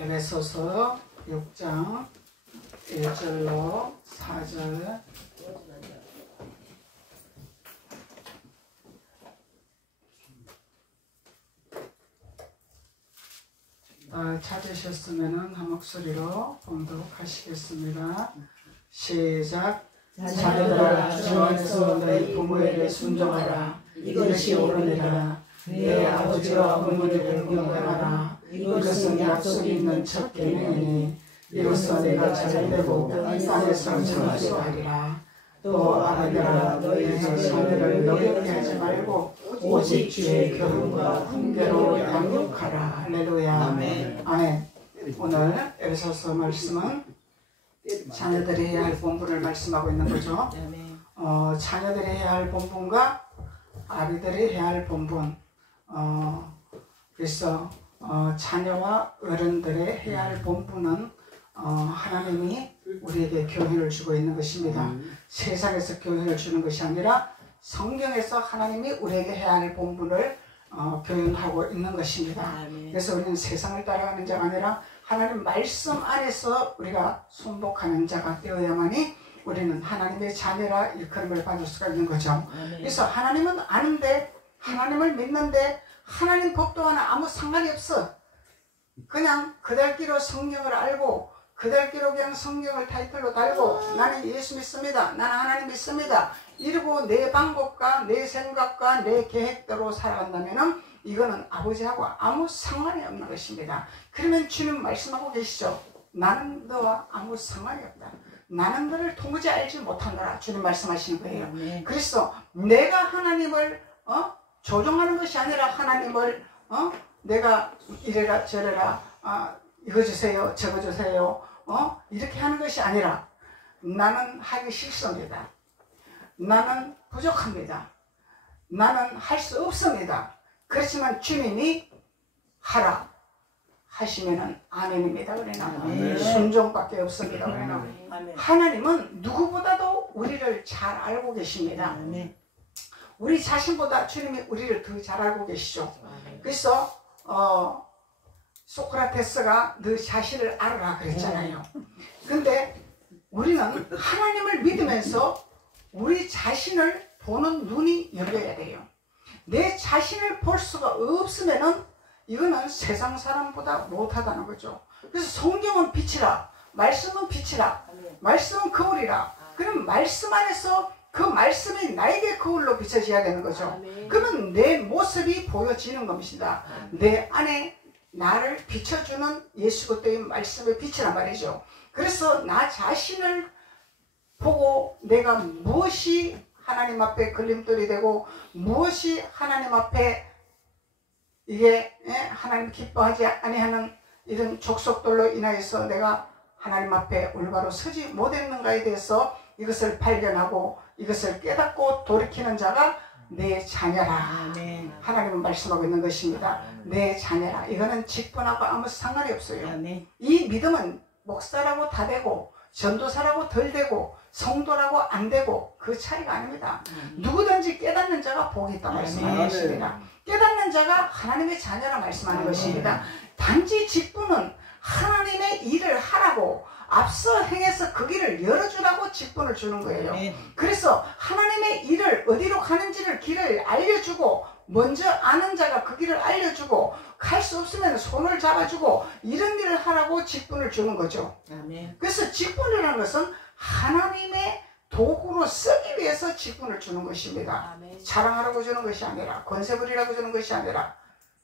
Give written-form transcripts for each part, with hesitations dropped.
에베소서 6장 1절로 4절. 찾으셨으면 한 목소리로 봉독하시겠습니다. 시작. 자녀들아, 주 안에서 너희 부모에게 순종하라. 이것이 옳으니라. 내 아버지와 어머니를 경배하라. 이것은 약속이 있는 첫 계명이니 이로써 내가 잘되고 땅에서 장수하리라. 또 아들아, 너희 자녀를 너희에게 하지 말고 오직 주의 교훈과 훈계로 양육하라. 할렐루야. 아멘. 아멘. 오늘 에베소서 말씀은 자녀들이 해야 할 본분을 말씀하고 있는 거죠. 자녀들이 해야 할 본분과 아비들이 해야 할 본분. 그래서 자녀와 어른들의 해야 할 본분은 하나님이 우리에게 교훈을 주고 있는 것입니다. 세상에서 교훈을 주는 것이 아니라 성경에서 하나님이 우리에게 해야 할 본분을 교훈하고 있는 것입니다. 그래서 우리는 세상을 따라가는 자가 아니라 하나님 말씀 안에서 우리가 순복하는 자가 되어야만이 우리는 하나님의 자녀라 일컬음을 받을 수가 있는 거죠. 그래서 하나님은 아는데, 하나님을 믿는데 하나님 법도와는 아무 상관이 없어. 그냥 그달기로 성경을 알고 그달기로 그냥 성경을 타이틀로 달고 나는 예수 믿습니다, 나는 하나님 믿습니다 이러고 내 방법과 내 생각과 내 계획대로 살아간다면 이거는 아버지하고 아무 상관이 없는 것입니다. 그러면 주님 말씀하고 계시죠. 나는 너와 아무 상관이 없다. 나는 너를 도무지 알지 못한다. 주님 말씀하시는 거예요. 그래서 내가 하나님을 조종하는 것이 아니라 하나님을 내가 이래라 저래라 이거 주세요 저거 주세요 이렇게 하는 것이 아니라 나는 하기 싫습니다. 나는 부족합니다. 나는 할 수 없습니다. 그렇지만 주님이 하라 하시면은 아멘입니다. 그러나 순종밖에 없습니다. 그러나 하나님은 누구보다도 우리를 잘 알고 계십니다. 우리 자신보다 주님이 우리를 더 잘 알고 계시죠. 그래서 소크라테스가 너 자신을 알아라 그랬잖아요. 근데 우리는 하나님을 믿으면서 우리 자신을 보는 눈이 열려야 돼요. 내 자신을 볼 수가 없으면은 이거는 세상 사람보다 못하다는 거죠. 그래서 성경은 빛이라, 말씀은 빛이라, 말씀은 거울이라. 그럼 말씀 안에서 그 말씀이 나에게 거울로 비춰져야 되는 거죠. 그러면 내 모습이 보여지는 겁니다. 내 안에 나를 비춰주는 예수 그리스도의 말씀의 빛이란 말이죠. 그래서 나 자신을 보고 내가 무엇이 하나님 앞에 걸림돌이 되고 무엇이 하나님 앞에 이게 하나님 기뻐하지 아니하는 이런 족속들로 인하여서 내가 하나님 앞에 올바로 서지 못했는가에 대해서 이것을 발견하고 이것을 깨닫고 돌이키는 자가 내 자녀라. 하나님은 말씀하고 있는 것입니다. 내 자녀라. 이거는 직분하고 아무 상관이 없어요. 이 믿음은 목사라고 다 되고 전도사라고 덜 되고 성도라고 안 되고 그 차이가 아닙니다. 누구든지 깨닫는 자가 복이 있다 말씀하는 것입니다. 깨닫는 자가 하나님의 자녀라 말씀하는 것입니다. 단지 직분은 하나님의 일을 하라고 앞서 행해서 그 길을 열어주라고 직분을 주는 거예요. 그래서 하나님의 일을 어디로 가는지를 길을 알려주고 먼저 아는 자가 그 길을 알려주고 갈 수 없으면 손을 잡아주고 이런 일을 하라고 직분을 주는 거죠. 그래서 직분이라는 것은 하나님의 도구로 쓰기 위해서 직분을 주는 것입니다. 자랑하라고 주는 것이 아니라 권세 부리라고 주는 것이 아니라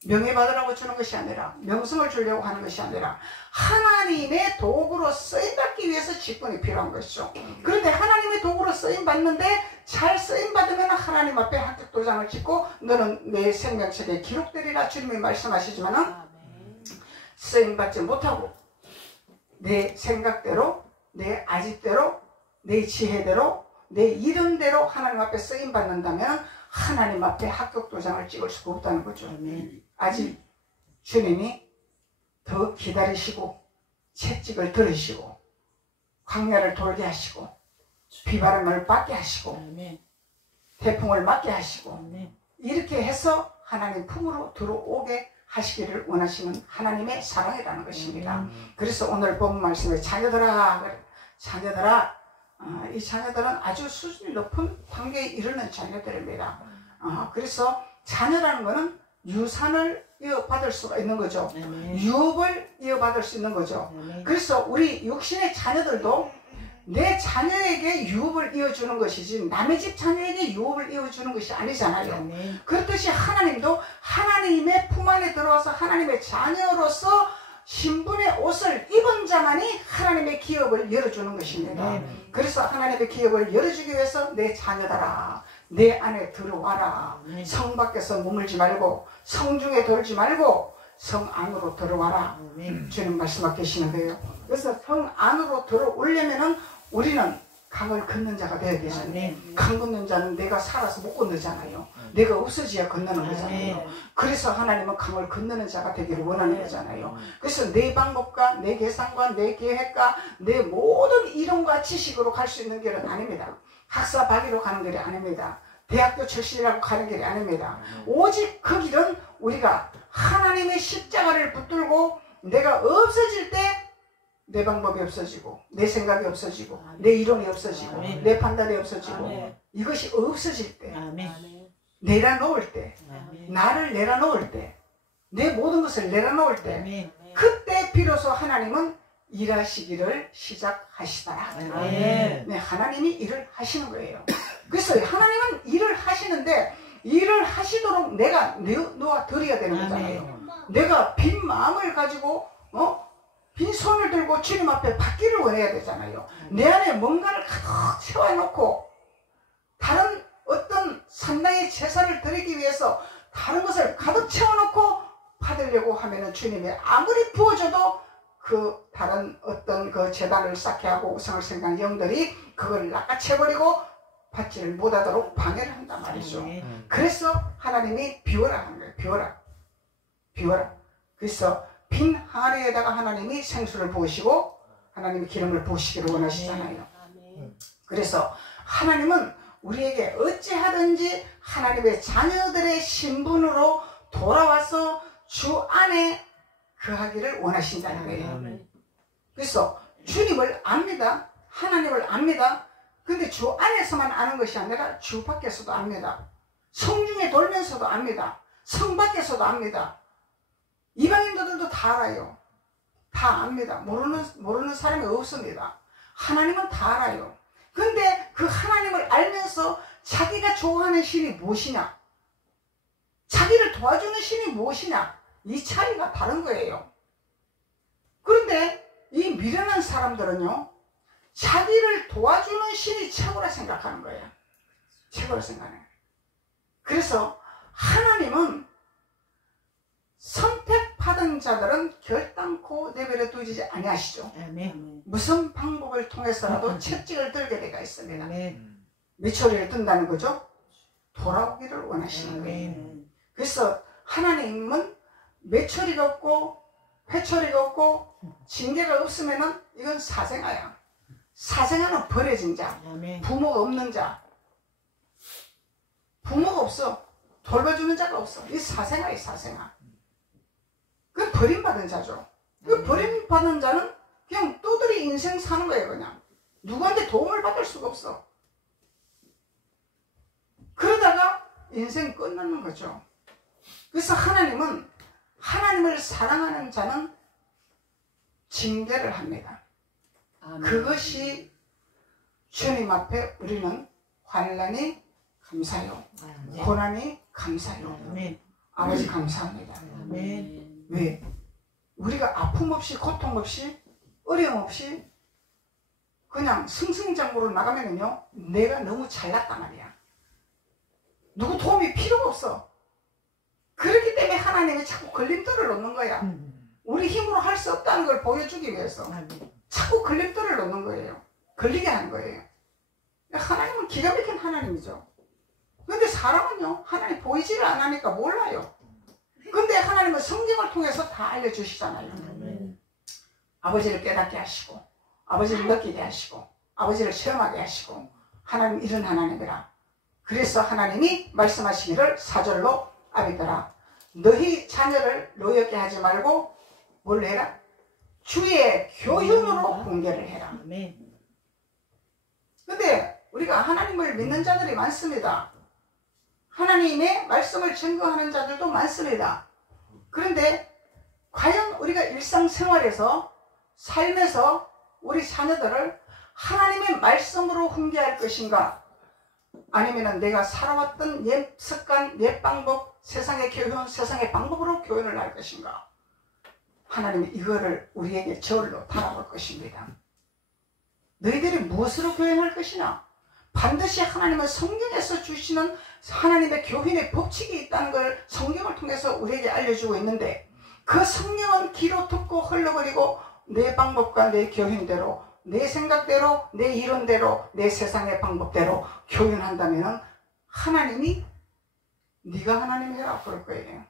명예 받으라고 주는 것이 아니라 명성을 주려고 하는 것이 아니라 하나님의 도구로 쓰임받기 위해서 직분이 필요한 것이죠. 그런데 하나님의 도구로 쓰임받는데 잘 쓰임받으면 하나님 앞에 합격 도장을 찍고 너는 내 생명책에 기록되리라 주님이 말씀하시지만은 쓰임받지 못하고 내 생각대로 내 아집대로 내 지혜대로 내 이름대로 하나님 앞에 쓰임받는다면 하나님 앞에 합격 도장을 찍을 수가 없다는 거죠. 아직 주님이 더 기다리시고 채찍을 들으시고 광야를 돌게 하시고 비바람을 받게 하시고 태풍을 맞게 하시고 이렇게 해서 하나님 품으로 들어오게 하시기를 원하시는 하나님의 사랑이라는 것입니다. 그래서 오늘 본 말씀에 자녀들아, 이 자녀들은 아주 수준이 높은 단계에 이르는 자녀들입니다. 그래서 자녀라는 것은 유산을 이어받을 수가 있는 거죠. 유업을 이어받을 수 있는 거죠. 그래서 우리 육신의 자녀들도 내 자녀에게 유업을 이어주는 것이지 남의 집 자녀에게 유업을 이어주는 것이 아니잖아요. 그렇듯이 하나님도 하나님의 품 안에 들어와서 하나님의 자녀로서 신분의 옷을 입은 자만이 하나님의 기업을 열어주는 것입니다. 그래서 하나님의 기업을 열어주기 위해서 내 자녀들아, 내 안에 들어와라. 성 밖에서 머물지 말고 성 중에 돌지 말고 성 안으로 들어와라. 주님 말씀하고 계시는 거예요. 그래서 성 안으로 들어오려면은 우리는 강을 걷는 자가 되어야 되잖아요. 강 걷는 자는 내가 살아서 못 건너잖아요. 내가 없어져야 건너는 거잖아요. 그래서 하나님은 강을 건너는 자가 되기를 원하는 거잖아요. 그래서 내 방법과 내 계산과 내 계획과 내 모든 이론과 지식으로 갈 수 있는 길은 아닙니다. 학사박이로 가는 길이 아닙니다. 대학교 출신이라고 가는 길이 아닙니다. 오직 그 길은 우리가 하나님의 십자가를 붙들고 내가 없어질 때 내 방법이 없어지고 내 생각이 없어지고 내 이론이 없어지고 내 판단이 없어지고 이것이 없어질 때 내려놓을 때 나를 내려놓을 때 내 모든 것을 내려놓을 때 그때 비로소 하나님은 일하시기를 시작하시더라. 네, 하나님이 일을 하시는 거예요. 그래서 하나님은 일을 하시는데 일을 하시도록 내가 놓아 드려야 되는 거잖아요. 내가 빈 마음을 가지고 빈 손을 들고 주님 앞에 받기를 원해야 되잖아요. 내 안에 뭔가를 가득 채워놓고 다른 어떤 산당의 제사를 드리기 위해서 다른 것을 가득 채워놓고 받으려고 하면은 주님이 아무리 부어줘도 그 다른 어떤 그 제단을 쌓게 하고 우상을 생각한 영들이 그걸 낚아채버리고 받지를 못하도록 방해를 한단 말이죠. 그래서 하나님이 비워라 하는 거예요. 비워라. 그래서 빈 항아리에다가 하나님이 생수를 부으시고 하나님이 기름을 부으시기를 원하시잖아요. 그래서 하나님은 우리에게 어찌하든지 하나님의 자녀들의 신분으로 돌아와서 주 안에 거하기를 원하신다는 거예요. 그래서 주님을 압니다. 하나님을 압니다. 근데 주 안에서만 아는 것이 아니라 주 밖에서도 압니다. 성 중에 돌면서도 압니다. 성 밖에서도 압니다. 이방인들도 다 알아요. 다 압니다. 모르는 사람이 없습니다. 하나님은 다 알아요. 근데 그 하나님을 알면서 자기가 좋아하는 신이 무엇이냐, 자기를 도와주는 신이 무엇이냐, 이 차이가 다른 거예요. 그런데 이 미련한 사람들은요, 자기를 도와주는 신이 최고라 생각하는 거예요. 최고라 생각해요. 그래서 하나님은 선택받은 자들은 결단코 내버려 두지 아니하시죠. 무슨 방법을 통해서라도 채찍을 들게 되어 있습니다. 메추리를 뜬다는 거죠. 돌아오기를 원하시는 거예요. 그래서 하나님은 메추리가 없고 회초리가 없고 징계가 없으면은 이건 사생아야. 사생아는 버려진 자, 부모가 없는 자, 부모가 없어, 돌봐주는 자가 없어. 이 사생아야, 사생아. 그 버림받은 자죠. 그 버림받은 자는 그냥 또들이 인생 사는 거예요. 그냥 누구한테 도움을 받을 수가 없어. 그러다가 인생 끝나는 거죠. 그래서 하나님은 하나님을 사랑하는 자는 징계를 합니다. 그것이 주님 앞에 우리는 환난이 감사요, 고난이 감사요. 아버지 감사합니다. 왜? 우리가 아픔 없이 고통 없이 어려움 없이 그냥 승승장구로 나가면은요, 내가 너무 잘났단 말이야. 누구 도움이 필요가 없어. 그렇기 때문에 하나님이 자꾸 걸림돌을 놓는 거야. 우리 힘으로 할 수 없다는 걸 보여주기 위해서 자꾸 걸림돌을 놓는 거예요. 걸리게 하는 거예요. 하나님은 기가 막힌 하나님이죠. 근데 사람은요, 하나님 보이지를 않으니까 몰라요. 근데 하나님은 성경을 통해서 다 알려주시잖아요. 아버지를 깨닫게 하시고, 아버지를 느끼게 하시고, 아버지를 체험하게 하시고, 하나님 이런 하나님이라. 그래서 하나님이 말씀하시기를 4절로 아비들아, 너희 자녀를 노엽게 하지 말고 뭘 해라? 주의 교훈으로 훈계를 해라. 근데 우리가 하나님을 믿는 자들이 많습니다. 하나님의 말씀을 증거하는 자들도 많습니다. 그런데 과연 우리가 일상생활에서 삶에서 우리 자녀들을 하나님의 말씀으로 훈계할 것인가? 아니면 내가 살아왔던 옛 습관, 옛 방법, 세상의 교훈, 세상의 방법으로 교훈을 할 것인가? 하나님이 이거를 우리에게 저울로 달아볼 것입니다. 너희들이 무엇으로 교훈할 것이냐? 반드시 하나님은 성경에서 주시는 하나님의 교훈의 법칙이 있다는 걸 성경을 통해서 우리에게 알려주고 있는데, 그 성경은 귀로 듣고 흘러버리고 내 방법과 내 교훈대로, 내 생각대로, 내 이론대로, 내 세상의 방법대로 교훈한다면 하나님이 네가 하나님 해라 그럴 거예요.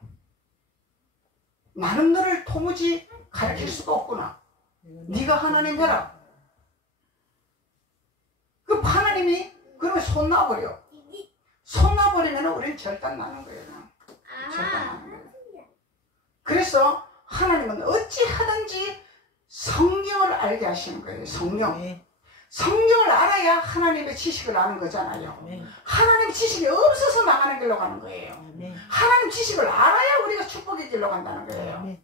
나는 너를 도무지 가르칠 수가 없구나. 네가 하나님 해라. 그 하나님이 그러면 손 놔버려. 손 놔버리면 우리는 절단 나는 거예요. 절단 나는 거예요. 그래서 하나님은 어찌하든지 성경을 알게 하시는 거예요. 성경. 성경을 알아야 하나님의 지식을 아는 거잖아요. 하나님 지식이 없어서 나가는 길로 가는 거예요. 하나님 지식을 알아야 우리가 축복의 길로 간다는 거예요.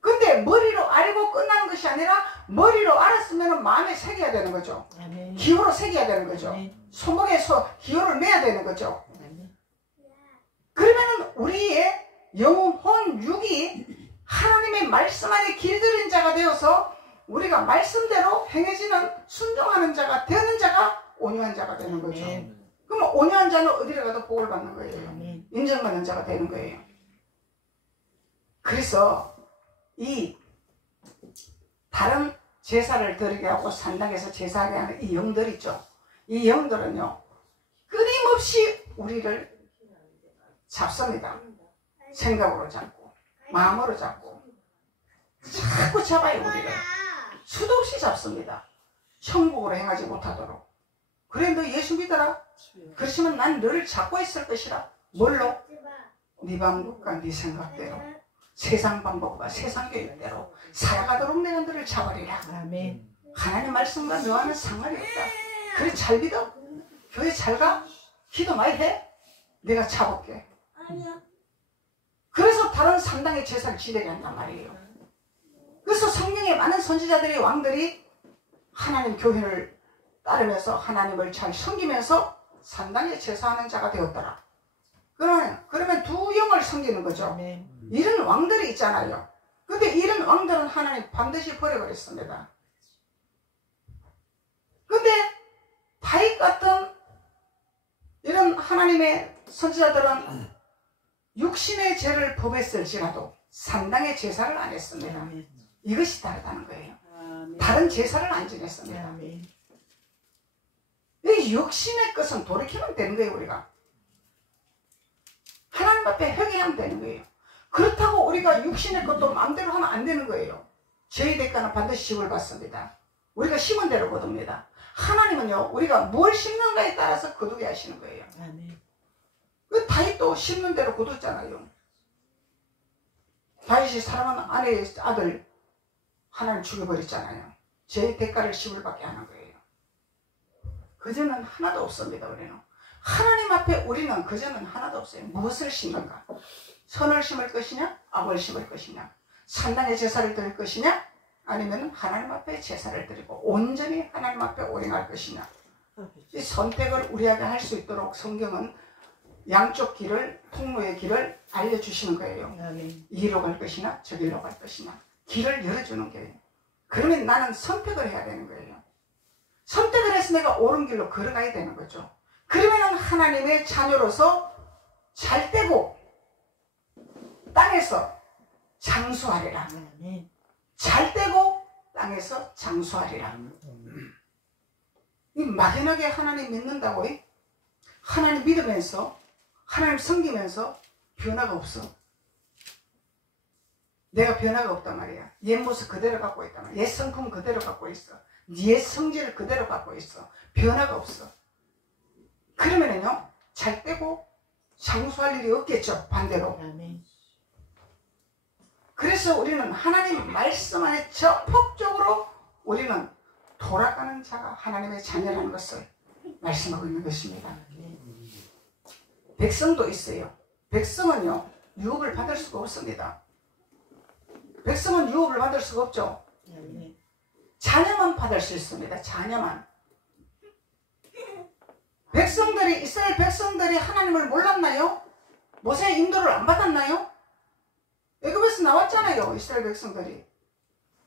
근데 머리로 알고 끝나는 것이 아니라 머리로 알았으면 마음에 새겨야 되는 거죠. 기호로 새겨야 되는 거죠. 손목에서 기호를 내야 되는 거죠. 그러면 우리의 영혼, 혼, 육이 하나님의 말씀 안에 길들인 자가 되어서 우리가 말씀대로 행해지는, 순종하는 자가 되는 자가 온유한 자가 되는 거죠. 그럼 온유한 자는 어디를 가도 복을 받는 거예요. 인정받는 자가 되는 거예요. 그래서 이 다른 제사를 드리게 하고 산당에서 제사하게 하는 이 영들 있죠. 이 영들은요, 끊임없이 우리를 잡습니다. 생각으로 잡고 마음으로 잡고 자꾸 잡아요. 우리를 수도 없이 잡습니다. 천국으로 행하지 못하도록. 그래, 너 예수 믿어라. 그렇지만 난 너를 잡고 있을 것이라. 뭘로? 네 방법과 네 생각대로, 세상 방법과 세상 교육대로 살아가도록 내가 너를 잡으리라. 하나님 말씀과 너와는 상관이 없다. 그래, 잘 믿어? 교회 잘 가? 기도 많이 해? 내가 잡을게. 그래서 다른 산당의 제사를 지내게 한단 말이에요. 그래서 성경에 많은 선지자들이, 왕들이 하나님 교훈을 따르면서 하나님을 잘 섬기면서 산당에 제사하는 자가 되었더라. 그러면 두 영을 섬기는 거죠. 이런 왕들이 있잖아요. 근데 이런 왕들은 하나님 반드시 버려버렸습니다. 근데 다윗 같은 이런 하나님의 선지자들은 육신의 죄를 범했을지라도 산당의 제사를 안 했습니다. 이것이 다르다는 거예요. 다른 제사를 안 지냈습니다. 이 육신의 것은 돌이키면 되는 거예요. 우리가 하나님 앞에 회개하면 되는 거예요. 그렇다고 우리가 육신의 것도 마음대로 하면 안 되는 거예요. 저희 대가는 반드시 징을 받습니다. 우리가 심은 대로 거둡니다. 하나님은요, 우리가 뭘 심는가에 따라서 거두게 하시는 거예요. 그 다윗도 심는 대로 거뒀잖아요. 다윗이 사랑하는 아내의 아들 하나님 죽여버렸잖아요. 제 대가를 징을 받게 하는 거예요. 그저는 하나도 없습니다. 우리는 하나님 앞에 우리는 그저는 하나도 없어요. 무엇을 심는가? 선을 심을 것이냐, 악을 심을 것이냐, 산당의 제사를 드릴 것이냐, 아니면 하나님 앞에 제사를 드리고 온전히 하나님 앞에 오행할 것이냐. 이 선택을 우리에게 할 수 있도록 성경은 양쪽 길을, 통로의 길을 알려주시는 거예요. 이리로 갈 것이냐, 저기로 갈 것이냐, 길을 열어주는 거예요. 그러면 나는 선택을 해야 되는 거예요. 선택을 해서 내가 옳은 길로 걸어가야 되는 거죠. 그러면 하나님의 자녀로서 잘되고 땅에서 장수하리라. 잘되고 땅에서 장수하리라. 이 막연하게 하나님 믿는다고, 하나님 믿으면서 하나님 섬기면서 변화가 없어. 내가 변화가 없단 말이야. 옛 모습 그대로 갖고 있단 말이야. 옛 성품 그대로 갖고 있어. 옛 성질을 그대로 갖고 있어. 변화가 없어. 그러면은요, 잘되고 장수할 일이 없겠죠. 반대로. 그래서 우리는 하나님 말씀 안에 적극적으로 우리는 돌아가는 자가 하나님의 자녀라는 것을 말씀하고 있는 것입니다. 백성도 있어요. 백성은요, 유업을 받을 수가 없습니다. 백성은 유업을 받을 수가 없죠. 자녀만 받을 수 있습니다. 자녀만. 백성들이, 이스라엘 백성들이 하나님을 몰랐나요? 모세의 인도를 안 받았나요? 애굽에서 나왔잖아요. 이스라엘 백성들이.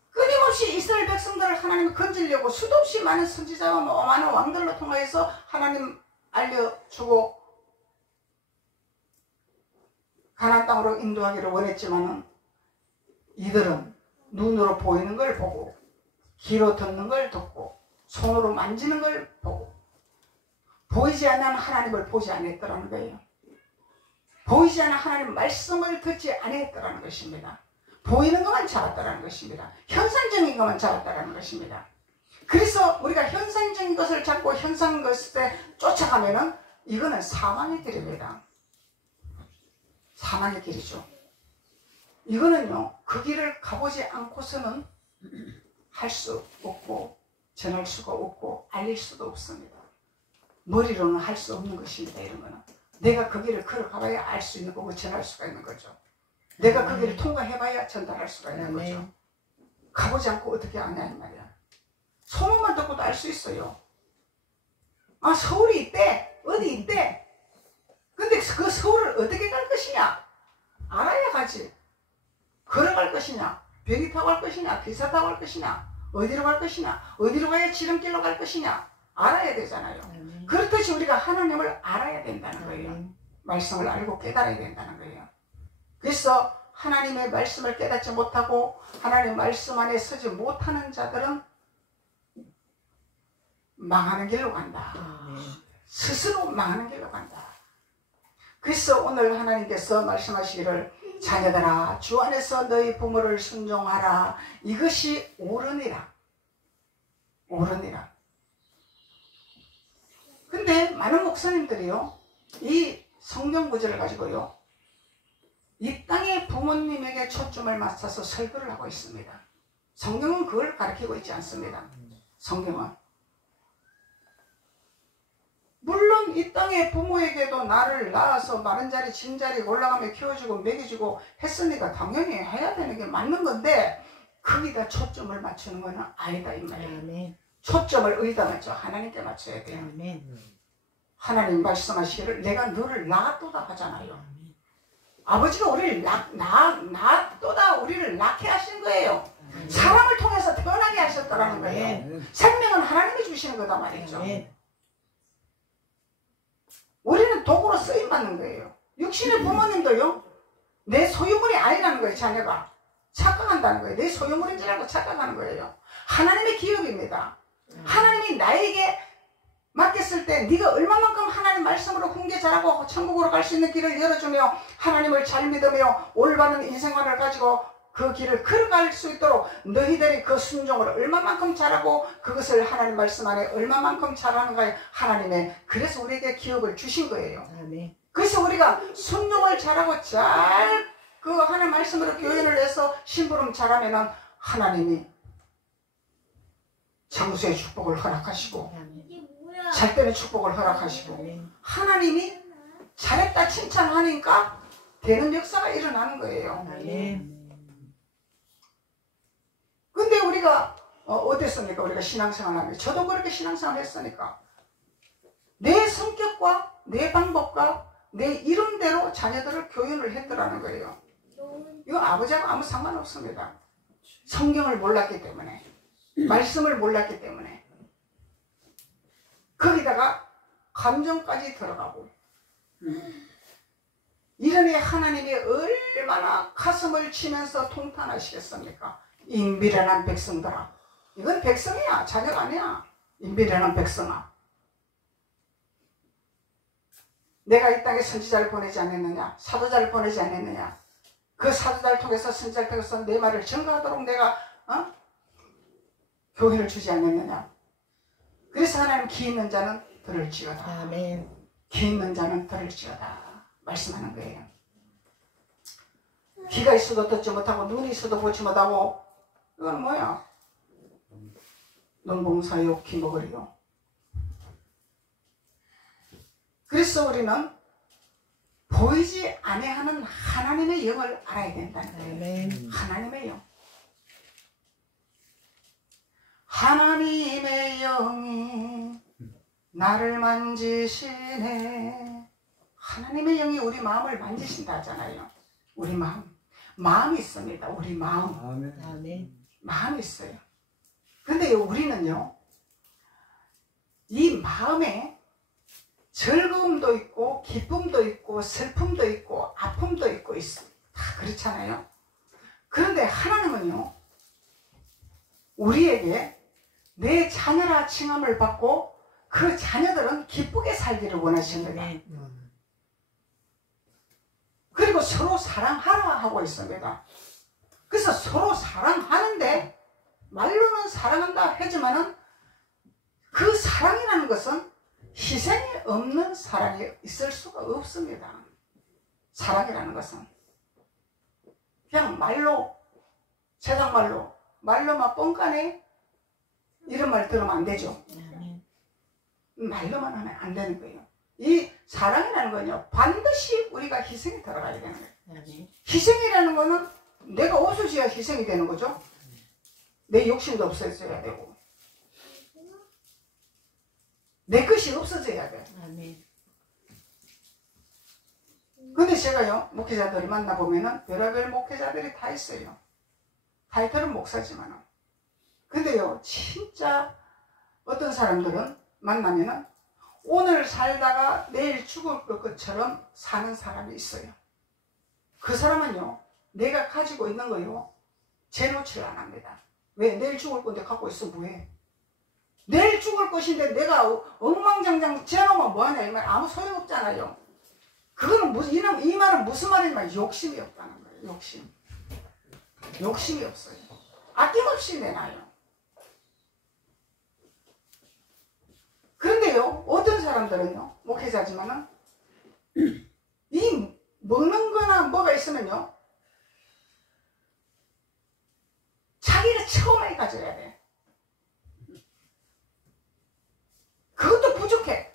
끊임없이 이스라엘 백성들을 하나님이 건지려고 수도 없이 많은 선지자와 많은 왕들로 통하여서 하나님 알려주고 가나안 땅으로 인도하기를 원했지만은 이들은 눈으로 보이는 걸 보고 귀로 듣는 걸 듣고 손으로 만지는 걸 보고 보이지 않는 하나님을 보지 않았더라는 거예요. 보이지 않는 하나님 말씀을 듣지 않았더라는 것입니다. 보이는 것만 잡았다라는 것입니다. 현상적인 것만 잡았다라는 것입니다. 그래서 우리가 현상적인 것을 잡고 현상 것에 쫓아가면은 이거는 사망의 길입니다. 사망의 길이죠. 이거는요, 그 길을 가보지 않고서는 할 수 없고 전할 수가 없고 알릴 수도 없습니다. 머리로는 할 수 없는 것입니다. 이런 거는 내가 그 길을 걸어가봐야 알 수 있는 거고 전할 수가 있는 거죠. 내가 그 길을 통과해봐야 전달할 수가 있는 거죠. 가보지 않고 어떻게 아냐 이 말이야. 소문만 듣고도 알 수 있어요. 아, 서울이 있대, 어디 있대. 근데 그 서울을 어떻게 갈 것이냐 알아야 가지. 걸어갈 것이냐, 비행기 타고 갈 것이냐, 기차 타고 갈 것이냐, 어디로 갈 것이냐, 어디로 가야 지름길로 갈 것이냐 알아야 되잖아요. 그렇듯이 우리가 하나님을 알아야 된다는 거예요. 말씀을 알고 깨달아야 된다는 거예요. 그래서 하나님의 말씀을 깨닫지 못하고 하나님의 말씀 안에 서지 못하는 자들은 망하는 길로 간다. 스스로 망하는 길로 간다. 그래서 오늘 하나님께서 말씀하시기를 자녀들아 주 안에서 너희 부모를 순종하라. 이것이 옳으니라. 옳으니라. 근데 많은 목사님들이요, 이 성경 구절을 가지고요, 이 땅의 부모님에게 초점을 맞춰서 설교를 하고 있습니다. 성경은 그걸 가르치고 있지 않습니다. 성경은 물론 이 땅의 부모에게도 나를 낳아서 마른 자리 진 자리 올라가며 키워주고 먹여주고 했으니까 당연히 해야 되는 게 맞는 건데 거기다 초점을 맞추는 거는 아니다 이 말이에요. 초점을 어디다 맞춰? 하나님께 맞춰야 돼요. 하나님 말씀하시기를 내가 너를 낳았도다 하잖아요. 아버지가 우리를 낳았도다, 우리를 낳게 하신 거예요. 사람을 통해서 태어나게 하셨다라는 거예요. 생명은 하나님이 주시는 거다 말이죠. 우리는 도구로 쓰임받는 거예요. 육신의 부모님도요, 내 소유물이 아니라는 거예요. 자녀가 착각한다는 거예요. 내 소유물인 줄 알고 착각하는 거예요. 하나님의 기업입니다. 하나님이 나에게 맡겼을 때 네가 얼마만큼 하나님 말씀으로 훈계 잘하고 천국으로 갈 수 있는 길을 열어주며 하나님을 잘 믿으며 올바른 인생관을 가지고 그 길을 걸어갈 수 있도록 너희들이 그 순종을 얼마만큼 잘하고 그것을 하나님 말씀 안에 얼마만큼 잘하는가에 하나님의, 그래서 우리에게 기업을 주신 거예요. 그래서 우리가 순종을 잘하고 잘 그 하나님 말씀으로 교연을 해서 심부름 잘하면은 하나님이 장수의 축복을 허락하시고 잘 때는 축복을 허락하시고 하나님이 잘했다 칭찬하니까 되는 역사가 일어나는 거예요. 근데 우리가 어땠습니까? 우리가 신앙생활 하면 저도 그렇게 신앙생활 했으니까 내 성격과 내 방법과 내 이름대로 자녀들을 교육을 했더라는 거예요. 이건 아버지하고 아무 상관없습니다. 성경을 몰랐기 때문에, 말씀을 몰랐기 때문에 거기다가 감정까지 들어가고 이러니 하나님이 얼마나 가슴을 치면서 통탄하시겠습니까? 인비련한 백성들아. 이건 백성이야, 자녀가 아니야. 인비련한 백성아, 내가 이 땅에 선지자를 보내지 않았느냐, 사도자를 보내지 않았느냐. 그 사도자를 통해서 선지자를 통해서 내 말을 증거하도록 내가 교회를 주지 않았느냐. 그래서 하나님 기 있는 자는 들을지어다. 아멘. 기 있는 자는 들을지어다 말씀하는 거예요. 귀가 있어도 듣지 못하고 눈이 있어도 보지 못하고 이건 뭐야? 논봉사요 기먹으리요. 그래서 우리는 보이지 아니하는 하나님의 영을 알아야 된다는 거예요. 하나님의 영. 하나님의 영이 나를 만지시네. 하나님의 영이 우리 마음을 만지신다 하잖아요. 우리 마음이 있습니다. 우리 마음. 아멘. 마음이 있어요. 근데 우리는요, 이 마음에 즐거움도 있고 기쁨도 있고 슬픔도 있고 아픔도 있고 다 그렇잖아요. 그런데 하나님은요, 우리에게 내 자녀라 칭함을 받고 그 자녀들은 기쁘게 살기를 원하십니다. 그리고 서로 사랑하라 하고 있습니다. 그래서 서로 사랑하는데 말로는 사랑한다 하지만은 그 사랑이라는 것은 희생이 없는 사랑이 있을 수가 없습니다. 사랑이라는 것은 그냥 말로, 세상 말로만 뻥까네 이런 말 들으면 안 되죠. 말로만 하면 안 되는 거예요. 이 사랑이라는 건요, 반드시 우리가 희생이 들어가야 되는 거예요. 희생이라는 거는 내가 없어져야 희생이 되는 거죠. 내 욕심도 없어져야 되고 내 것이 없어져야 돼. 근데 제가요, 목회자들이 만나보면은 별의별 목회자들이 다 있어요. 타이틀은 목사지만은. 근데요, 진짜 어떤 사람들은 만나면은 오늘 살다가 내일 죽을 것처럼 사는 사람이 있어요. 그 사람은요, 내가 가지고 있는 거요, 재놓지를 안 합니다. 왜? 내일 죽을 건데 갖고 있어 뭐해? 내일 죽을 것인데 내가 엉망장장 재놓으면 뭐하냐 이 말 아무 소용없잖아요. 그거는 이 말은 무슨 말이냐면 욕심이 없다는 거예요. 욕심이 없어요. 아낌없이 내놔요. 그런데요, 어떤 사람들은요, 목회자지만은 이 먹는 거나 뭐가 있으면요, 자기가 처음에 가져야 돼. 그것도 부족해.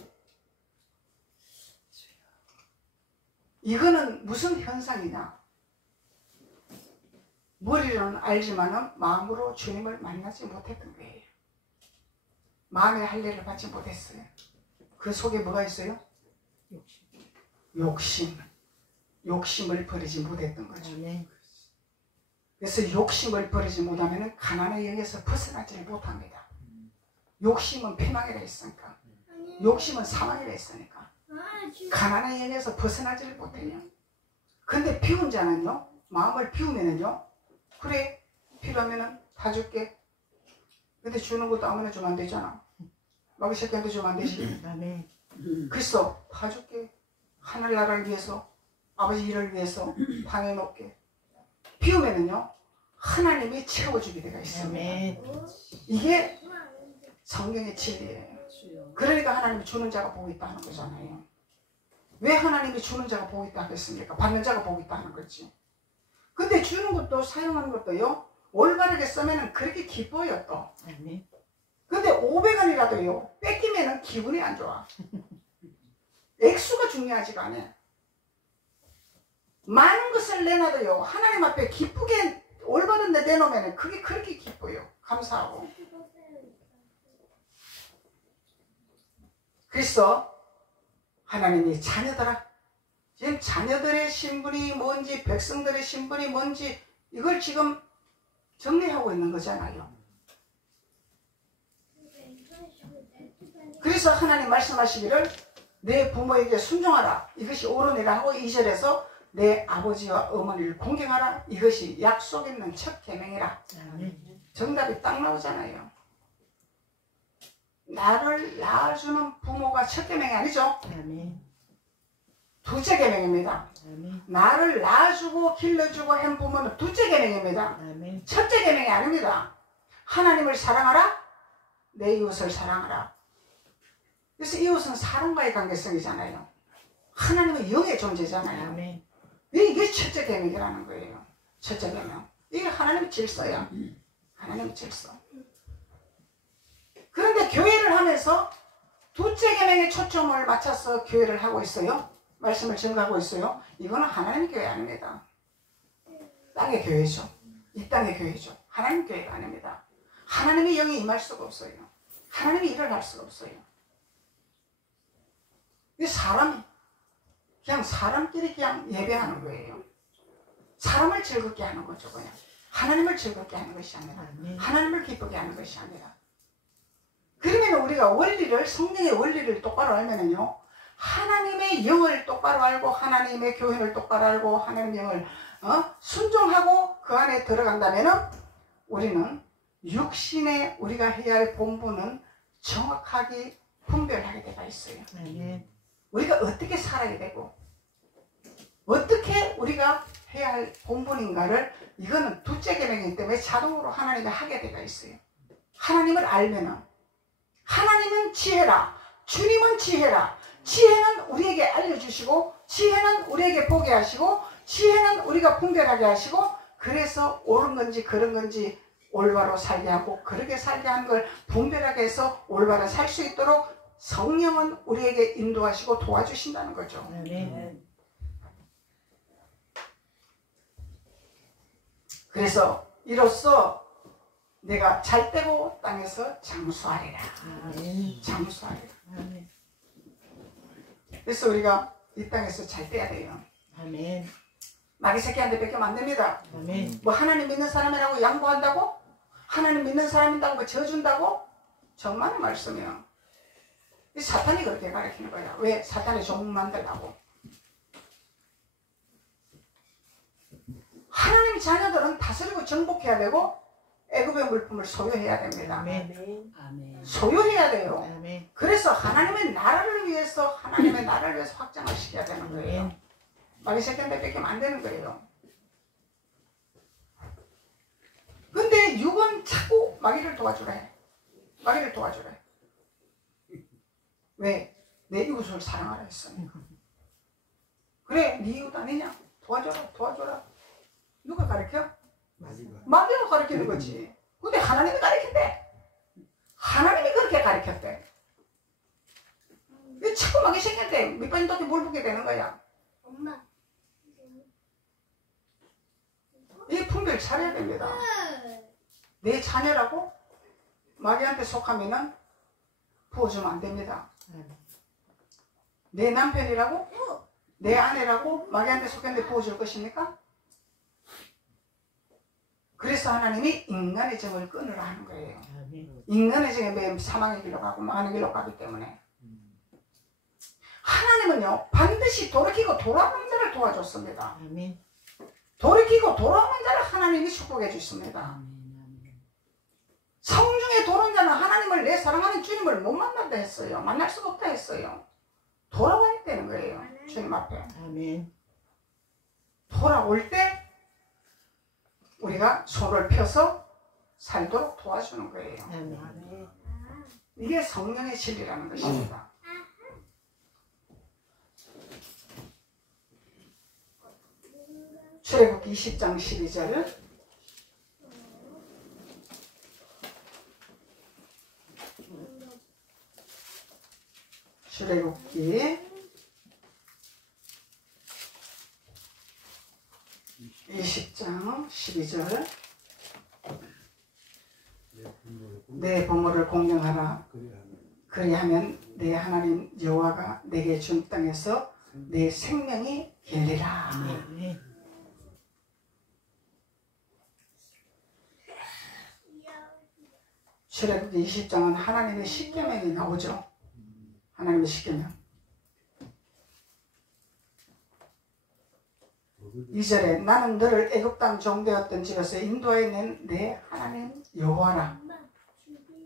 이거는 무슨 현상이냐? 머리로는 알지만은 마음으로 주님을 만나지 못했던 거예요. 마음의 할례를 받지 못했어요. 그 속에 뭐가 있어요? 욕심을 버리지 못했던 거죠. 그래서 욕심을 버리지 못하면 가난의 영에서 벗어나지를 못합니다. 욕심은 패망이라 했으니까, 욕심은 사망이라 했으니까 가난의 영에서 벗어나지를 못해요. 근데 비운 자는요, 마음을 비우면은요, 그래 필요하면은 다 줄게. 근데 주는 것도 아무나 주면 안 되잖아. 마귀 새끼한테 주면 안 되지. 그래서 다 줄게. 하늘나라를 위해서, 아버지 일을 위해서 당해놓게. 비우면은요, 하나님이 채워주게 되어 있습니다. 이게 성경의 진리예요. 그러니까 하나님이 주는 자가 복이 있다 하는 거잖아요. 왜 하나님이 주는 자가 복이 있다 하겠습니까? 받는 자가 복이 있다 하는 거지. 근데 주는 것도 사용하는 것도요, 올바르게 쓰면은 그렇게 기뻐요 또. 근데 500원이라도요 뺏기면은 기분이 안 좋아. 액수가 중요하지가 않아. 많은 것을 내놔도요, 하나님 앞에 기쁘게 올바른 데 내놓으면 그게 그렇게 기뻐요. 감사하고. 그래서 하나님이 자녀들아, 지금 자녀들의 신분이 뭔지, 백성들의 신분이 뭔지, 이걸 지금 정리하고 있는 거잖아요. 그래서 하나님 말씀하시기를 내 부모에게 순종하라, 이것이 옳으니라 하고 2절에서 내 아버지와 어머니를 공경하라, 이것이 약속 있는 첫 계명이라. 정답이 딱 나오잖아요. 나를 낳아주는 부모가 첫 계명이 아니죠. 둘째 계명입니다. 나를 낳아주고 길러주고 한 부모는 둘째 계명입니다. 첫째 계명이 아닙니다. 하나님을 사랑하라, 내 이웃을 사랑하라. 그래서 이웃은 사람과의 관계성이잖아요. 하나님은 영의 존재잖아요. 이게 첫째 계명이라는 거예요. 첫째 계명. 이게 하나님의 질서야. 하나님의 질서. 그런데 교회를 하면서 둘째 계명에 초점을 맞춰서 교회를 하고 있어요. 말씀을 증거하고 있어요. 이거는 하나님의 교회 아닙니다. 땅의 교회죠. 이 땅의 교회죠. 하나님 교회가 아닙니다. 하나님의 영이 임할 수가 없어요. 하나님이 일을 할 수가 없어요. 이 사람이 그냥 사람끼리 그냥 예배하는 거예요. 사람을 즐겁게 하는 거죠. 그냥 하나님을 즐겁게 하는 것이 아니라, 하나님을 기쁘게 하는 것이 아니라. 그러면 우리가 원리를, 성령의 원리를 똑바로 알면은요, 하나님의 영을 똑바로 알고 하나님의 교훈을 똑바로 알고 하나님의 영을 순종하고 그 안에 들어간다면은 우리는 육신에 우리가 해야 할 본분은 정확하게 분별하게 되어 있어요. 우리가 어떻게 살아야 되고 어떻게 우리가 해야 할 본분인가를, 이거는 둘째 계명이기 때문에 자동으로 하나님이 하게 되어 있어요. 하나님을 알면은, 하나님은 지혜라, 주님은 지혜라. 지혜는 우리에게 알려주시고, 지혜는 우리에게 보게 하시고, 지혜는 우리가 분별하게 하시고, 그래서 옳은 건지 그런 건지 올바로 살게 하고, 그렇게 살게 하는 걸 분별하게 해서 올바로 살 수 있도록 성령은 우리에게 인도하시고 도와주신다는 거죠. 그래서 이로써 내가 잘 되고 땅에서 장수하리라. 장수하리라. 그래서 우리가 이 땅에서 잘 돼야 돼요. 마귀 새끼한테 뺏기면 안 됩니다. 뭐 하나님 믿는 사람이라고 양보한다고? 하나님 믿는 사람이라고 뭐 져준다고? 정말 말씀이요. 이 사탄이 그렇게 가르치는 거야. 왜? 사탄의 종목 만들라고. 하나님 자녀들은 다스리고 정복해야 되고 애굽의 물품을 소유해야 됩니다. 소유해야 돼요. 그래서 하나님의 나라를 위해서 확장을 시켜야 되는 거예요. 마귀 새끼한테 뺏기면 안 되는 거예요. 근데 육은 자꾸 마귀를 도와주라 해. 마귀를 도와주라 해. 왜? 내 이웃을 사랑하라 했어. 그래, 네 이웃 아니냐? 도와줘라. 누가 가르쳐? 마귀가 가르치는 거지. 근데 하나님이 가르친대. 하나님이 그렇게 가르쳤대. 자꾸 마귀 생겼대. 밑반이 도끼 물 붓게 되는 거야. 엄마. 이 분별 차려야 됩니다. 내 자녀라고 마귀한테 속하면은 부어주면 안 됩니다. 내 남편이라고, 내 아내라고 마귀한테 속했는데 부어줄 것입니까? 그래서 하나님이 인간의 정을 끊으라 하는 거예요. 인간의 정에 매일 사망의 길로 가고 망하는 길로 가기 때문에. 하나님은요, 반드시 돌이키고 돌아오는 자를 도와줬습니다. 돌이키고 돌아오는 자를 하나님이 축복해 주십니다. 성중에 돌아온 자는 하나님을, 내 사랑하는 주님을 못 만난다 했어요. 만날 수가 없다 했어요. 돌아와야 되는 거예요. 주님 앞에. 돌아올 때 우리가 손을 펴서 살도록 도와주는 거예요. 이게 성령의 진리라는 것입니다. 출애굽기 20장 12절. 출애굽기 20장 12절. 내 부모를 공경하라. 그리하면 내 하나님 여호와가 내게 준 땅에서 내 생명이 길리라. 출애굽기 20장은 하나님의 십계명이 나오죠. 하나님의 십계명. 2절에 나는 너를 애굽 땅 종되었던 집에서 인도하여 낸 내 하나님 여호와라.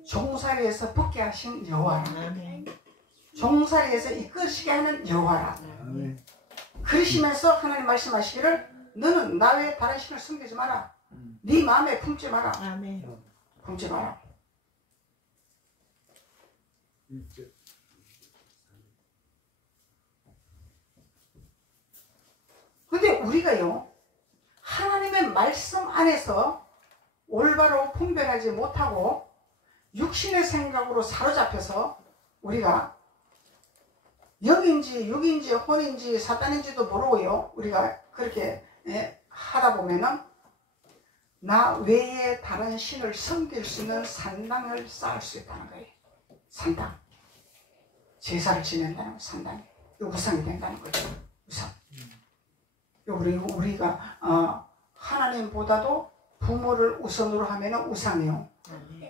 종살이에서 붙게 하신 여호와라. 종살이에서 이끄시게 하는 여호와라. 그러시면서 하나님 말씀하시기를 너는 나 외에 다른 신을 숨기지 마라. 네 마음에 품지 마라. 품지 마라. 근데 우리가요, 하나님의 말씀 안에서 올바로 분별하지 못하고 육신의 생각으로 사로잡혀서 우리가 영인지 육인지 혼인지 사탄인지도 모르고요. 우리가 그렇게 하다 보면은 나 외에 다른 신을 섬길 수 있는 산당을 쌓을 수 있다는 거예요. 산당. 제사를 지낸다는 산당이. 우상이 된다는 거죠. 우상. 우리가 하나님보다도 부모를 우선으로 하면 우상이요.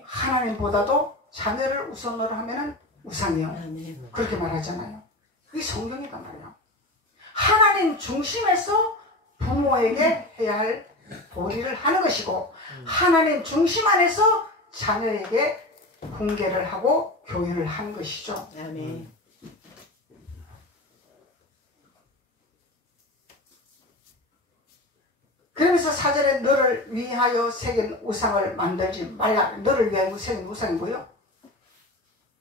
하나님보다도 자녀를 우선으로 하면 우상이요. 그렇게 말하잖아요. 그게 성경이단 말이에요. 하나님 중심에서 부모에게 해야 할 도리를 하는 것이고 하나님 중심 안에서 자녀에게 훈계를 하고 교육을 하는 것이죠. 아멘. 그러면서 4절에 너를 위하여 새긴 우상을 만들지 말라. 너를 위하여 새긴 우상이 뭐예요?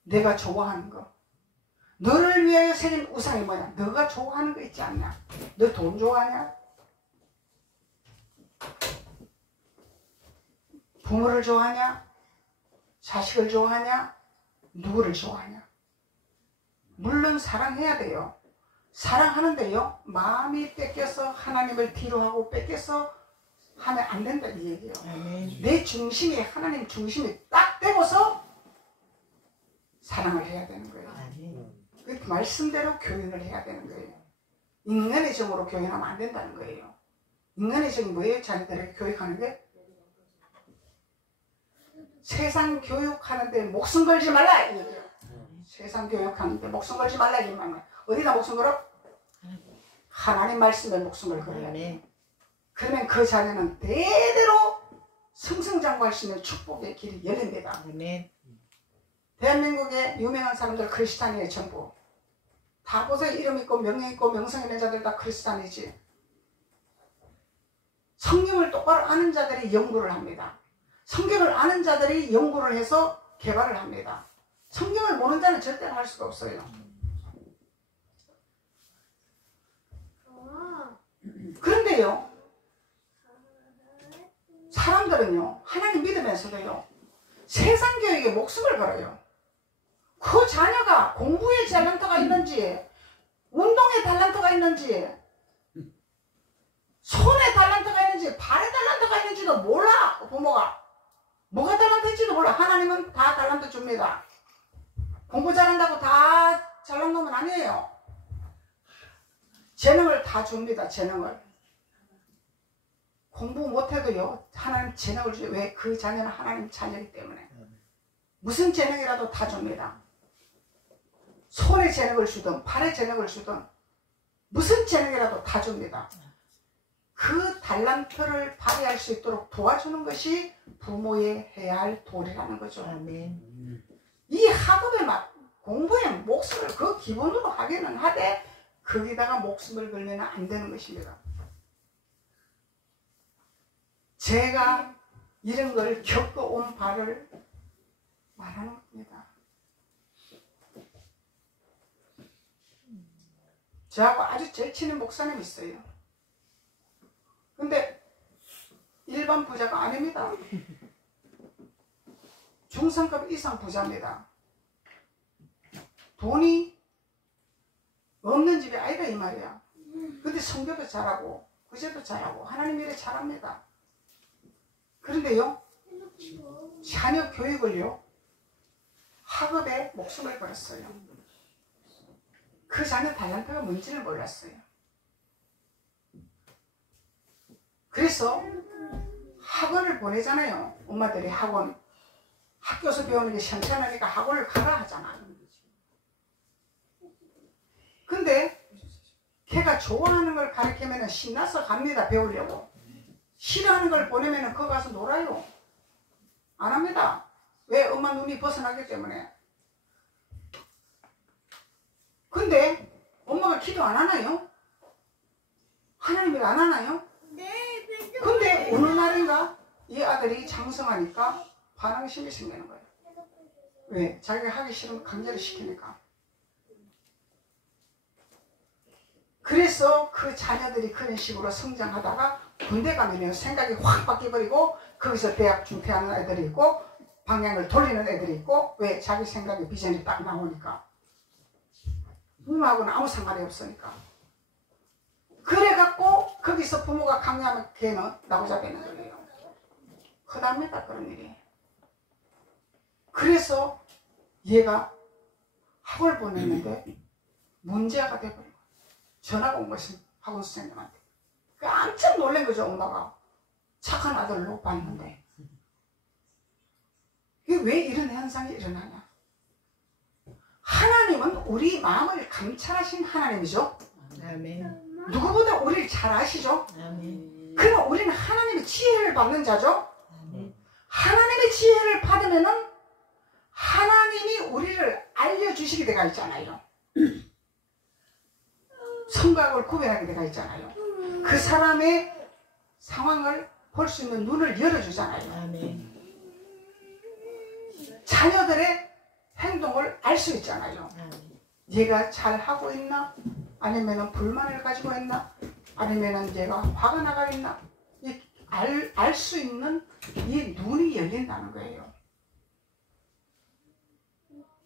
내가 좋아하는 거. 너를 위하여 새긴 우상이 뭐냐? 너가 좋아하는 거 있지 않냐? 너 돈 좋아하냐? 부모를 좋아하냐? 자식을 좋아하냐? 누구를 좋아하냐? 물론 사랑해야 돼요. 사랑하는데요, 마음이 뺏겨서 하나님을 뒤로 하고 뺏겨서 하면 안 된다 이 얘기예요. 내 중심이 하나님 중심이 딱 되고서 사랑을 해야 되는 거예요. 그 말씀대로 교육을 해야 되는 거예요. 인간의 정으로 교육하면 안 된다는 거예요. 인간의 정이 뭐예요? 자녀들에게 교육하는 게 세상 교육하는데 목숨 걸지 말라 이 얘기예요. 세상 교육하는데 목숨 걸지 말라 이 말이에요. 어디다 목숨 걸어? 하나님 말씀에 목숨을 걸어야 돼. 그러면 그 자녀는 대대로 승승장구할 수 있는 축복의 길이 열립니다. 대한민국의 유명한 사람들 크리스찬이에요. 전부 다 보세요. 이름 있고 명예 있고 명성 있는 자들 다 크리스찬이지. 성경을 똑바로 아는 자들이 연구를 합니다. 성경을 아는 자들이 연구를 해서 개발을 합니다. 성경을 모르는 자는 절대로 할 수가 없어요. 그런데요, 사람들은요, 하나님 믿으면서도요, 세상 교육에 목숨을 걸어요. 그 자녀가 공부에 탤런트가 있는지, 운동에 탤런트가 있는지, 손에 탤런트가 있는지, 발에 탤런트가 있는지도 몰라. 부모가 뭐가 탤런트인지도 몰라. 하나님은 다 탤런트 줍니다. 공부 잘한다고 다 잘난 놈은 아니에요. 재능을 다 줍니다. 재능을. 공부 못해도요, 하나님 재능을 주죠. 왜? 그 자녀는 하나님 자녀이기 때문에. 무슨 재능이라도 다 줍니다. 손에 재능을 주든 팔에 재능을 주든 무슨 재능이라도 다 줍니다. 그 달란트를 발휘할 수 있도록 도와주는 것이 부모의 해야 할 도리라는 거죠. 아멘. 이 학업에 막 공부에 목숨을 그 기본으로 하기는 하되 거기다가 목숨을 걸면 안 되는 것입니다. 제가 이런 걸 겪어온 바를 말하는 겁니다. 저하고 아주 절친한 목사님 있어요. 근데 일반 부자가 아닙니다. 중상급 이상 부자입니다. 돈이 없는 집이 아니다 이 말이야. 근데 성교도 잘하고 구제도 잘하고 하나님 일에 잘합니다. 그런데요, 자녀 교육을요, 학업에 목숨을 걸었어요. 그 자녀 달란트가 뭔지를 몰랐어요. 그래서 학원을 보내잖아요. 엄마들이 학원. 학교에서 배우는 게 시원찮으니까 학원을 가라 하잖아. 근데 걔가 좋아하는 걸 가르치면 신나서 갑니다. 배우려고. 싫어하는 걸 보내면 거기 가서 놀아요. 안 합니다. 왜? 엄마 눈이 벗어나기 때문에. 근데 엄마가 기도 안 하나요? 하나님이 안 하나요? 근데 어느 날인가 이 아들이 장성하니까 반항심이 생기는 거예요. 왜? 자기가 하기 싫으면 강제로 시키니까. 그래서 그 자녀들이 그런 식으로 성장하다가 군대 가면 생각이 확 바뀌어버리고 거기서 대학 중퇴하는 애들이 있고 방향을 돌리는 애들이 있고 왜? 자기 생각의 비전이 딱 나오니까 부모하고는 아무 상관이 없으니까 그래갖고 거기서 부모가 강요하면 걔는 나고자 되는 거예요. 흔합니다 그런 일이. 그래서 얘가 학원을 보냈는데 문제가 돼버린 거예요. 전화가 온 것이 학원 선생님한테. 깜짝 놀란 거죠 엄마가. 착한 아들로 봤는데 이게 왜 이런 현상이 일어나냐. 하나님은 우리 마음을 감찰하신 하나님이죠. 아멘. 누구보다 우리를 잘 아시죠. 아멘. 그럼 우리는 하나님의 지혜를 받는 자죠. 아멘. 하나님의 지혜를 받으면은 하나님이 우리를 알려주시게 되가 있잖아요. 선악을 구별하게 되가 있잖아요. 그 사람의 상황을 볼 수 있는 눈을 열어주잖아요. 아멘. 자녀들의 행동을 알 수 있잖아요. 아멘. 얘가 잘하고 있나? 아니면 불만을 가지고 있나? 아니면 얘가 화가 나가 있나? 알 수 있는 이 눈이 열린다는 거예요.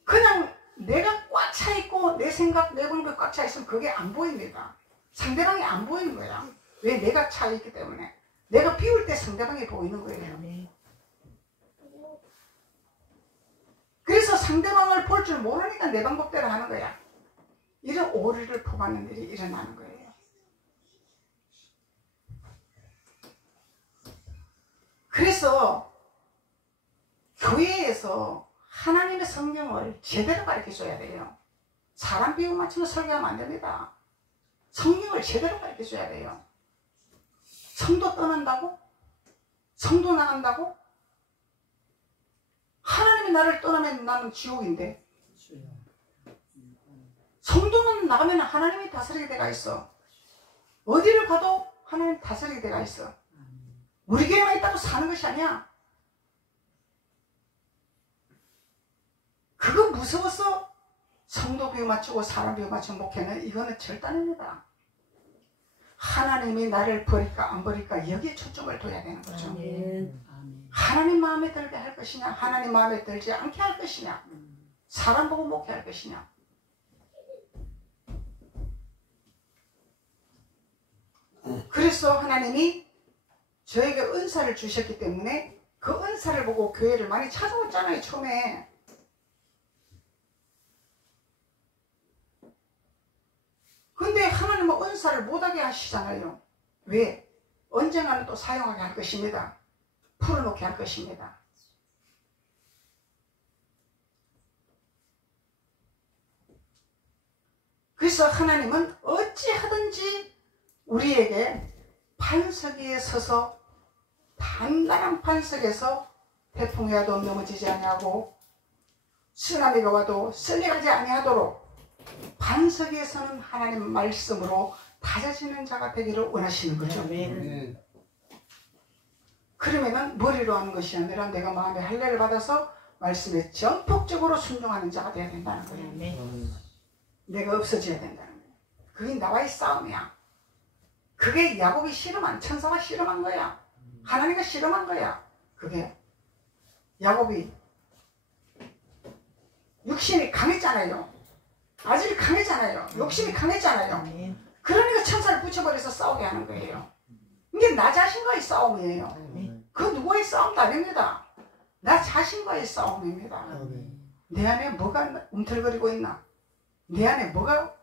그냥 내가 꽉 차 있고 내 생각, 내 공부 꽉 차 있으면 그게 안 보입니다. 상대방이 안 보이는 거야. 왜? 내가 차 있기 때문에. 내가 비울 때 상대방이 보이는 거예요. 아멘. 그래서 상대방을 볼 줄 모르니까 내 방법대로 하는 거야. 이런 오류를 포함하는 일이 일어나는 거예요. 그래서 교회에서 하나님의 성경을 제대로 가르쳐줘야 돼요. 사람 비유 맞추면 설교하면 안 됩니다. 성경을 제대로 가르쳐줘야 돼요. 성도 떠난다고? 성도 나간다고? 하나님이 나를 떠나면 나는 지옥인데 성도만 나가면 하나님이 다스리게 돼가 있어. 어디를 가도 하나님 다스리게 돼가 있어. 우리 교회만 있다고 사는 것이 아니야. 그거 무서워서 성도 비유 맞추고 사람 비유 맞추는 목회는 이거는 절단입니다. 하나님이 나를 버릴까 안 버릴까 여기에 초점을 둬야 되는 거죠. 아멘. 하나님 마음에 들게 할 것이냐, 하나님 마음에 들지 않게 할 것이냐, 사람 보고 목회할 것이냐. 그래서 하나님이 저에게 은사를 주셨기 때문에 그 은사를 보고 교회를 많이 찾아왔잖아요. 처음에. 근데 하나님은 은사를 못하게 하시잖아요. 왜? 언젠가는 또 사용하게 할 것입니다. 풀어놓게 할 것입니다. 그래서 하나님은 어찌하든지 우리에게 반석 위에 서서 단단한 반석에서 태풍이 와도 넘어지지 아니하고 쓰나미가 와도 쓸려가지 아니하도록 반석 위에 서는 하나님 말씀으로 다져지는 자가 되기를 원하시는 거죠. 아멘. 그러면은 머리로 하는 것이 아니라 내가 마음의 할례를 받아서 말씀에 전폭적으로 순종하는 자가 되어야 된다는 거예요. 아멘. 내가 없어져야 된다는 거예요. 그게 나와의 싸움이야. 그게 야곱이 실험한, 천사가 실험한 거야. 하나님과 실험한 거야. 그게 야곱이 육신이 강했잖아요. 아집이 강했잖아요. 욕심이 강했잖아요. 아멘. 그러니까 천사를 붙여버려서 싸우게 하는 거예요. 이게 나 자신과의 싸움이에요. 아멘. 그 누구의 싸움도 아닙니다. 나 자신과의 싸움입니다. 내 안에 뭐가 움틀거리고 있나? 내 안에 뭐가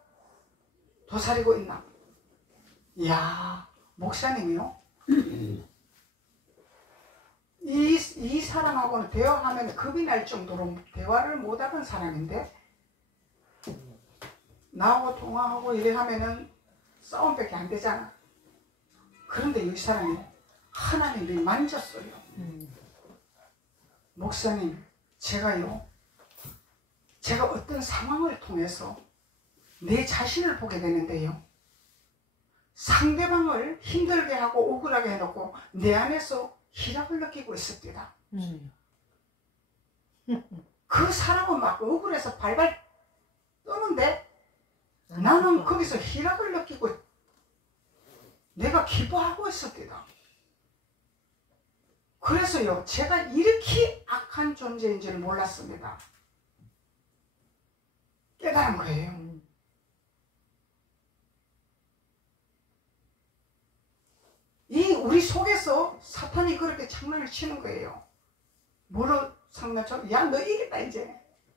도사리고 있나? 이야, 목사님이요? 이 사람하고는 대화하면 겁이 날 정도로 대화를 못하던 사람인데 나하고 통화하고 이래 하면은 싸움밖에 안 되잖아. 그런데 이 사람이 하나님이 만졌어요. 목사님, 제가 어떤 상황을 통해서 내 자신을 보게 되는데요. 상대방을 힘들게 하고 억울하게 해놓고 내 안에서 희락을 느끼고 있습니다. 그 사람은 막 억울해서 발발 떠는데 나는 거기서 희락을 느끼고 내가 기뻐하고 있었대다. 그래서요, 제가 이렇게 악한 존재인 줄 몰랐습니다. 깨달은 거예요. 이 우리 속에서 사탄이 그렇게 장난을 치는 거예요. 뭐로 장난쳐? 야, 너 이겼다 이제.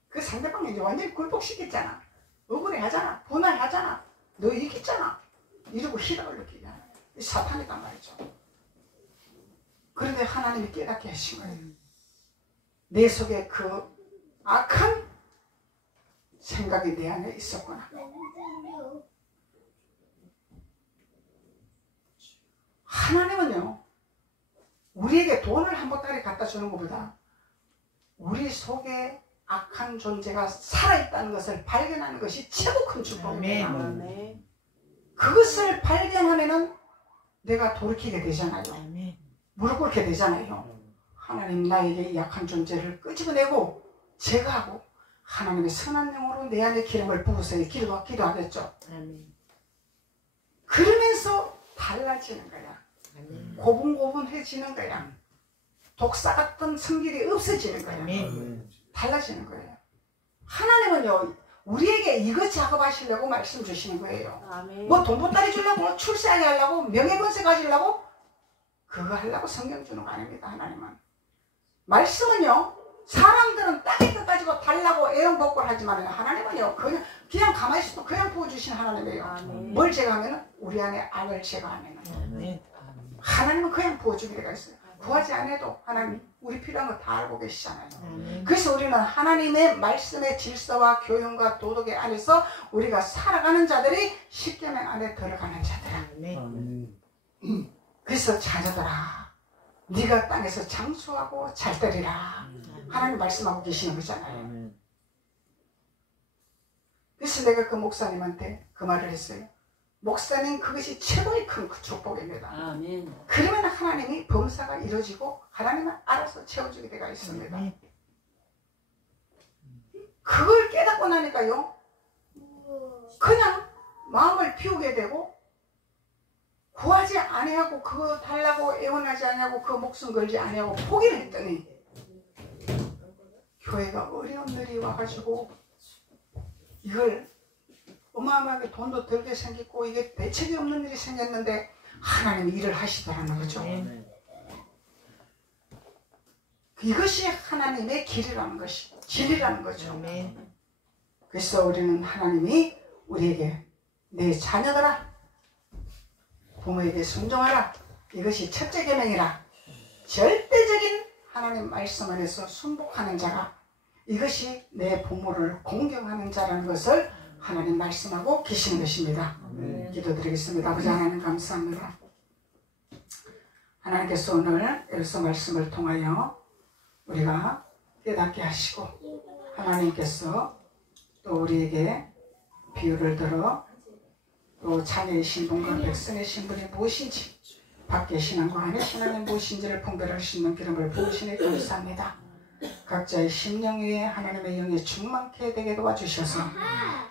그 상대방이 이제 완전히 굴복시켰잖아. 억울해하잖아. 분할하잖아. 너 이겼잖아. 이러고 희락을 느끼잖아. 이 사탄이란 말이죠. 그런데 하나님이 깨닫게 하신 거예요. 내 속에 그 악한 생각이 내 안에 있었구나. 하나님은요, 우리에게 돈을 한 보따리 갖다 주는 것보다 우리 속에 악한 존재가 살아있다는 것을 발견하는 것이 최고 큰 축복입니다. 아멘. 그것을 발견하면은 내가 돌이키게 되잖아요. 아멘. 무릎 꿇게 되잖아요. 하나님, 나에게 이 약한 존재를 끄집어내고 제거하고 하나님의 선한 영으로 내 안에 기름을 부으세요. 기도하겠죠. 아멘. 그러면서 달라지는 거야. 아멘. 고분고분해지는 거야. 독사 같은 성질이 없어지는 거야. 아멘. 달라지는 거예요. 하나님은요, 우리에게 이거 작업하시려고 말씀 주시는 거예요. 아멘. 뭐 돈 보따리 주려고, 출세하게 하려고, 명예건세 가지려고, 그거 하려고 성경 주는 거 아닙니다. 하나님은. 말씀은요, 사람들은 땅의 것 가지고 달라고 애용복걸 하지만 하나님은요, 그냥 가만히 있어도 그냥 부어주신 하나님이에요. 아멘. 뭘 제거하면은 우리 안에 악을 제거하면은 아멘. 하나님은 그냥 부어주게 되어 있어요. 구하지 않아도 하나님 우리 필요한 거 다 알고 계시잖아요. 아멘. 그래서 우리는 하나님의 말씀의 질서와 교훈과 도덕의 안에서 우리가 살아가는 자들이 십계명 안에 들어가는 자들. 아멘. 그래서 자녀들아, 네가 땅에서 장수하고 잘 되리라. 하나님 말씀하고 계시는 거잖아요. 그래서 내가 그 목사님한테 그 말을 했어요. 목사님, 그것이 최고의 큰 축복입니다. 아멘. 그러면 하나님이 범사가 이루어지고 하나님은 알아서 채워주게 되어 있습니다. 아멘. 그걸 깨닫고 나니까요, 그냥 마음을 비우게 되고 구하지 아니하고 그거 달라고 애원하지 아니하고 그 목숨 걸지 아니하고 포기를 했더니 교회가 어려운 일이 와가지고 이걸 어마어마하게 돈도 들게 생겼고 이게 대책이 없는 일이 생겼는데 하나님이 일을 하시더라는 거죠. 이것이 하나님의 길이라는 것이 진리라는 거죠. 아멘. 그래서 우리는 하나님이 우리에게 내 자녀들아 부모에게 순종하라. 이것이 첫째 계명이라. 절대적인 하나님 말씀 안에서 순복하는 자가 이것이 내 부모를 공경하는 자라는 것을 하나님 말씀하고 계시는 것입니다. 기도드리겠습니다. 아버지 하나님 감사합니다. 하나님께서 오늘 여기서 말씀을 통하여 우리가 깨닫게 하시고 하나님께서 또 우리에게 비유를 들어 또 자녀의 신분과 백성의 신분이 무엇인지 밖의 신앙과 안의 신앙이 무엇인지를 분별할 수 있는 기름을 부으시니 감사합니다. 각자의 심령 위에 하나님의 영이 충만케 되게 도와주셔서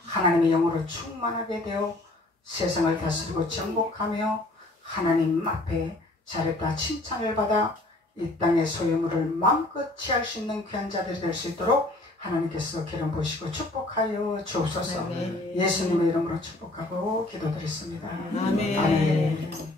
하나님의 영으로 충만하게 되어 세상을 다스리고 정복하며 하나님 앞에 잘했다 칭찬을 받아 이 땅의 소유물을 마음껏 취할 수 있는 귀한 자들이 될 수 있도록 하나님께서 기름 부으시고 축복하여 주옵소서. 아멘. 예수님의 이름으로 축복하고 기도드렸습니다. 아멘. 아멘.